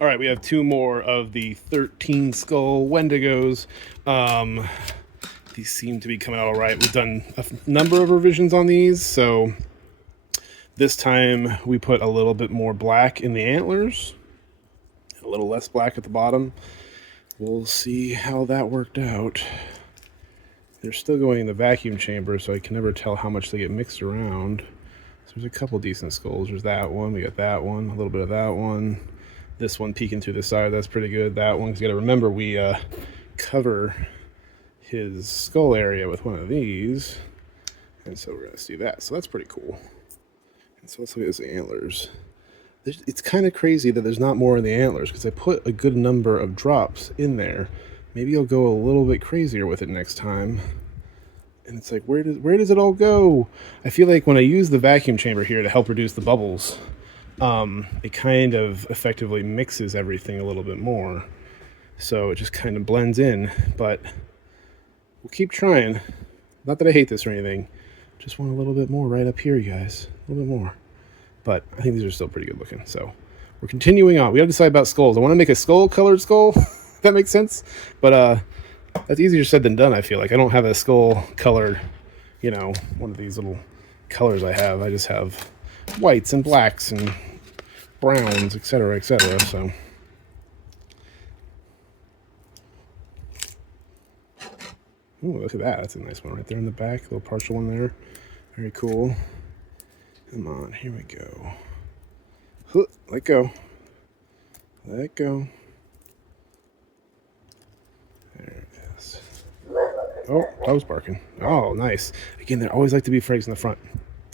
All right, we have two more of the 13 skull Wendigos. These seem to be coming out all right. We've done a number of revisions on these, so this time we put a little bit more black in the antlers, a little less black at the bottom. We'll see how that worked out. They're still going in the vacuum chamber, so I can never tell how much they get mixed around. So there's a couple decent skulls. There's that one, we got that one, a little bit of that one. This one peeking through the side, that's pretty good. That one, because you got to remember, we cover his skull area with one of these, and so we're going to see that. So that's pretty cool. And so let's look at his antlers. It's kind of crazy that there's not more in the antlers, because I put a good number of drops in there. Maybe I'll go a little bit crazier with it next time. And it's like, where does it all go? I feel like when I use the vacuum chamber here to help reduce the bubbles, it kind of effectively mixes everything a little bit more. So it just kind of blends in, but we'll keep trying. Not that I hate this or anything. Just want a little bit more right up here, you guys. A little bit more. But I think these are still pretty good looking. So we're continuing on. We got to decide about skulls. I want to make a skull-colored skull. If that makes sense. But that's easier said than done, I feel like. I don't have a skull-colored, one of these little colors I have. I just have whites and blacks and browns, etc., etc. So, ooh, look at that. That's a nice one right there in the back. A little partial one there. Very cool. Come on, here we go. Let go. Let go. There it is. Oh, dog's barking. Oh, nice. Again, they always like to be frags in the front.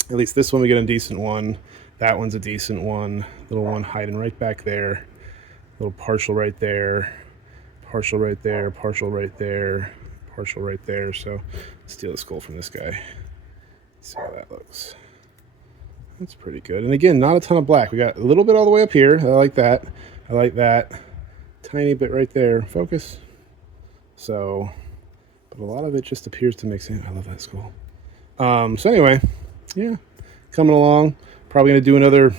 At least this one we get a decent one. That one's a decent one. Little one hiding right back there. Little partial right there. Partial right there. Partial right there. Partial right there. So steal the skull from this guy. See how that looks. That's pretty good. And again, not a ton of black. We got a little bit all the way up here. I like that. I like that. Tiny bit right there. Focus. So, but a lot of it just appears to mix in. I love that skull. So anyway, yeah, coming along. Probably going to do another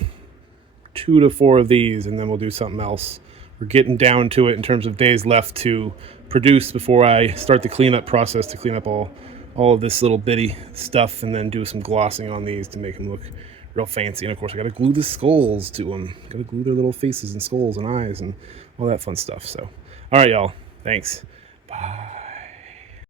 2 to 4 of these, and then we'll do something else. We're getting down to it in terms of days left to produce before I start the cleanup process to clean up all of this little bitty stuff, and then do some glossing on these to make them look real fancy. And of course, I got to glue the skulls to them. Got to glue their little faces and skulls and eyes and all that fun stuff. So, all right, y'all. Thanks. Bye.